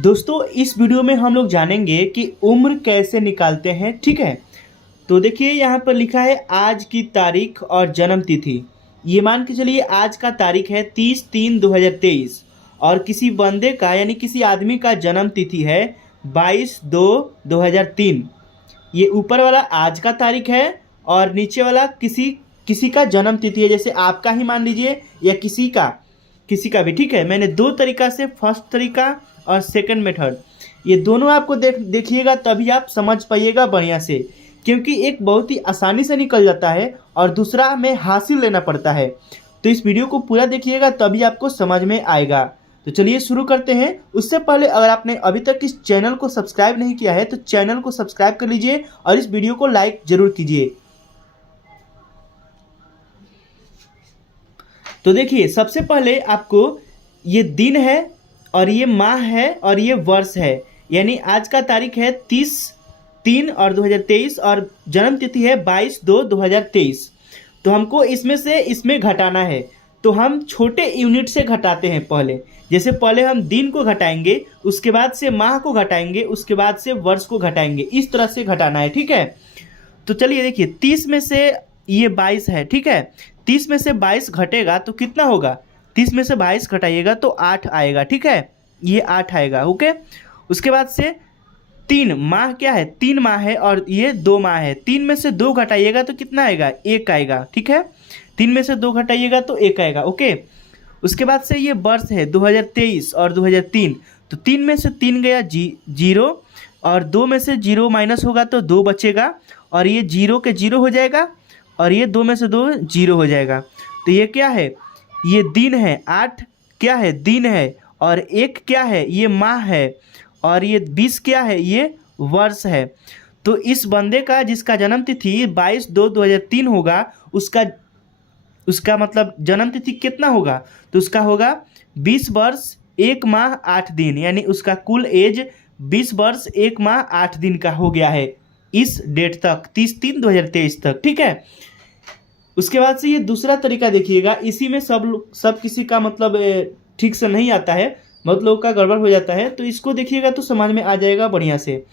दोस्तों इस वीडियो में हम लोग जानेंगे कि उम्र कैसे निकालते हैं। ठीक है, तो देखिए यहाँ पर लिखा है आज की तारीख और जन्म तिथि। ये मान के चलिए आज का तारीख है 30/3/2023 और किसी बंदे का यानी किसी आदमी का जन्म तिथि है 22/2/2003। ये ऊपर वाला आज का तारीख है और नीचे वाला किसी किसी का जन्म तिथि है, जैसे आपका ही मान लीजिए या किसी का भी। ठीक है, मैंने दो तरीका से, फर्स्ट तरीका और सेकंड मेथड, ये दोनों आपको देखिएगा तभी आप समझ पाइएगा बढ़िया से, क्योंकि एक बहुत ही आसानी से निकल जाता है और दूसरा में हासिल लेना पड़ता है। तो इस वीडियो को पूरा देखिएगा तभी आपको समझ में आएगा। तो चलिए शुरू करते हैं। उससे पहले अगर आपने अभी तक इस चैनल को सब्सक्राइब नहीं किया है तो चैनल को सब्सक्राइब कर लीजिए और इस वीडियो को लाइक जरूर कीजिए। तो देखिए सबसे पहले आपको ये दिन है और ये माह है और ये वर्ष है, यानी आज का तारीख है 30/3/2023 और जन्म तिथि है 22/2/2023। तो हमको इसमें से इसमें घटाना है, तो हम छोटे यूनिट से घटाते हैं। जैसे पहले हम दिन को घटाएंगे, उसके बाद से माह को घटाएंगे, उसके बाद से वर्ष को घटाएंगे। इस तरह से घटाना है। ठीक है, तो चलिए देखिए 30 में से ये 22 है। ठीक है, 30 में से 22 घटेगा तो कितना होगा? 30 में से 22 घटाइएगा तो 8 आएगा। ठीक है, ये 8 आएगा। ओके, उसके बाद से 3 माह क्या है? 3 माह है और ये 2 माह है। 3 में से 2 घटाइएगा तो कितना आएगा? 1 आएगा। ठीक है, 3 में से 2 घटाइएगा तो 1 आएगा। ओके, उसके बाद से ये वर्ष है 2023 और 2003। तो 3 में से 3 गया 0 और 2 में से 0 माइनस होगा तो 2 बचेगा और ये 0 के 0 हो जाएगा और ये 2 में से 2 0 हो जाएगा। तो ये क्या है? ये दिन है। 8 क्या है? दिन है। और 1 क्या है? ये माह है। और ये 20 क्या है? ये वर्ष है। तो इस बंदे का जिसका जन्म तिथि 22/2/2003 होगा, उसका मतलब जन्म तिथि कितना होगा? तो उसका होगा 20 वर्ष 1 माह 8 दिन, यानी उसका कुल एज 20 वर्ष 1 माह 8 दिन का हो गया है इस डेट तक, 30/3/2023 तक। ठीक है, उसके बाद से ये दूसरा तरीका देखिएगा। इसी में सब किसी का मतलब ठीक से नहीं आता है, बहुत लोगों का गड़बड़ हो जाता है। तो इसको देखिएगा तो समझ में आ जाएगा बढ़िया से।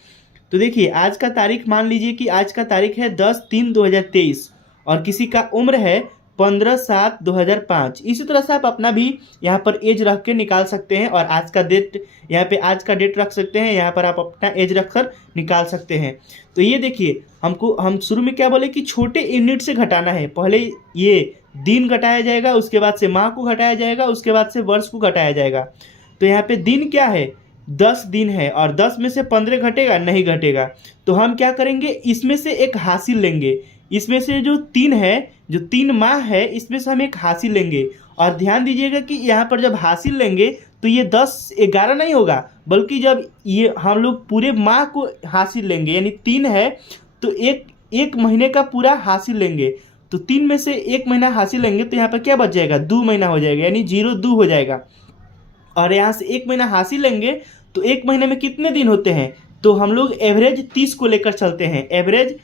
तो देखिए आज का तारीख मान लीजिए कि आज का तारीख है 10/3/2023 और किसी का उम्र है 15/7/2005। इसी तरह से आप अपना भी यहाँ पर एज रख के निकाल सकते हैं और आज का डेट यहाँ पे आज का डेट रख सकते हैं, यहाँ पर आप अपना एज रखकर निकाल सकते हैं। तो ये देखिए हम शुरू में क्या बोले कि छोटे यूनिट से घटाना है। पहले ये दिन घटाया जाएगा, उसके बाद से माह को घटाया जाएगा, उसके बाद से वर्ष को घटाया जाएगा। तो यहाँ पे दिन क्या है? 10 दिन है और 10 में से 15 घटेगा? नहीं घटेगा। तो हम क्या करेंगे, इसमें से एक हासिल लेंगे। इसमें से जो 3 है, जो 3 माह है, इसमें से हम एक हासिल लेंगे। और ध्यान दीजिएगा कि यहाँ पर जब हासिल लेंगे तो ये 10/11 नहीं होगा, बल्कि जब ये हम लोग पूरे माह को हासिल लेंगे, यानी 3 है तो एक महीने का पूरा हासिल लेंगे। तो 3 में से 1 महीना हासिल लेंगे तो यहाँ पर क्या बच जाएगा? 2 महीना हो जाएगा, यानी 0-2 हो जाएगा। और यहाँ से 1 महीना हासिल लेंगे तो 1 महीने में कितने दिन होते हैं? तो हम लोग एवरेज 30 को लेकर चलते हैं। एवरेज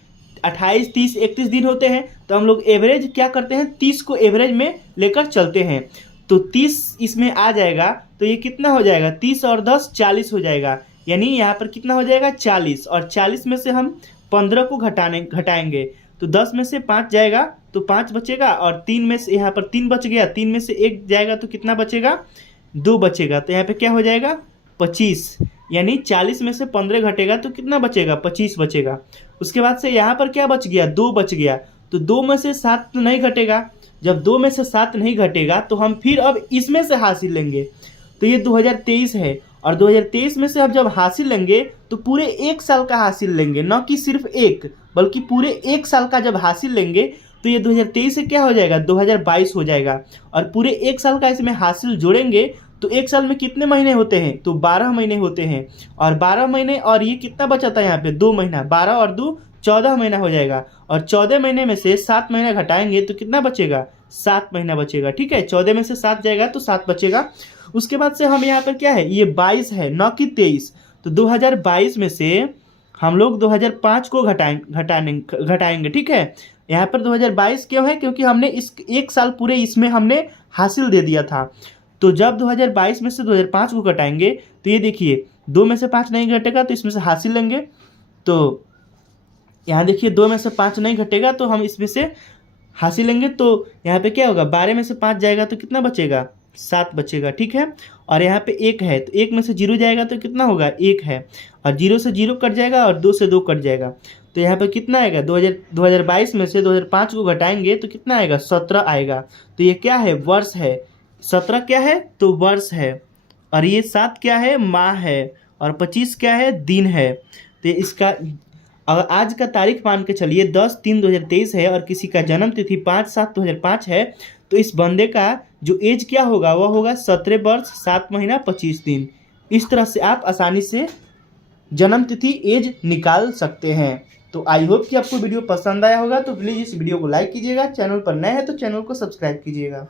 28, 30, 31 दिन होते हैं, तो हम लोग एवरेज क्या करते हैं? 30 को एवरेज में लेकर चलते हैं। तो 30 इसमें आ जाएगा तो ये कितना हो जाएगा? 30 और 10 40 हो जाएगा, यानी यहाँ पर कितना हो जाएगा? 40। और 40 में से हम 15 को घटाएंगे तो 10 में से 5 जाएगा तो 5 बचेगा और 3 में से यहाँ पर 3 बच गया, 3 में से 1 जाएगा तो कितना बचेगा? 2 बचेगा। तो यहाँ पे क्या हो जाएगा? 25, यानी 40 में से 15 घटेगा तो कितना बचेगा? 25 बचेगा। उसके बाद से यहाँ पर क्या बच गया? 2 बच गया। तो 2 में से 7 तो नहीं घटेगा। जब 2 में से 7 नहीं घटेगा तो हम फिर अब इसमें से हासिल लेंगे। तो ये 2023 है और 2023 में से अब जब हासिल लेंगे तो पूरे 1 साल का हासिल लेंगे, न कि सिर्फ एक, बल्कि पूरे 1 साल का जब हासिल लेंगे तो ये 2023 से क्या हो जाएगा? 2022 हो जाएगा। और पूरे 1 साल का इसमें हासिल जोड़ेंगे तो 1 साल में कितने महीने होते हैं? तो 12 महीने होते हैं। और 12 महीने और ये कितना बचा था यहाँ पे? 2 महीना। 12 और 2 14 महीना हो जाएगा। और 14 महीने में से 7 महीना घटाएंगे तो कितना बचेगा? 7 महीना बचेगा। ठीक है, 14 में से 7 जाएगा तो 7 बचेगा। उसके बाद से हम यहाँ पर क्या है? ये 22 है, न कि 23। तो 2022 में से हम लोग 2005 को घटाएंगे। ठीक है, यहाँ पर 2022 क्यों है? क्योंकि हमने इस 1 साल पूरे इसमें हमने हासिल दे दिया था। तो जब 2022 में से 2005 को घटाएंगे तो ये देखिए 2 में से 5 नहीं घटेगा तो इसमें से हासिल लेंगे। तो यहाँ देखिए 2 में से 5 नहीं घटेगा तो हम इसमें से हासिल लेंगे। तो यहाँ पे क्या होगा, 12 में से 5 जाएगा तो कितना बचेगा, 7 बचेगा, ठीक है। और यहाँ पे 1 है तो 1 में से 0 जाएगा तो कितना होगा, 1 है। और 0 से 0 कट जाएगा और 2 से 2 कट जाएगा। तो यहाँ पे कितना आएगा, 2022 में से 2005 को घटाएंगे तो कितना आएगा, 17 आएगा। तो ये क्या है, वर्ष है। 17 क्या है, तो वर्ष है। और ये 7 क्या है, माह है। और 25 क्या है, दिन है। तो इसका अगर आज का तारीख मान के चलिए 10/3/2023 है और किसी का जन्म तिथि 5/7/2005 है, तो इस बंदे का जो एज क्या होगा, वह होगा 17 वर्ष 7 महीना 25 दिन। इस तरह से आप आसानी से जन्म तिथि एज निकाल सकते हैं। तो आई होप कि आपको वीडियो पसंद आया होगा। तो प्लीज़ इस वीडियो को लाइक कीजिएगा, चैनल पर नए हैं तो चैनल को सब्सक्राइब कीजिएगा।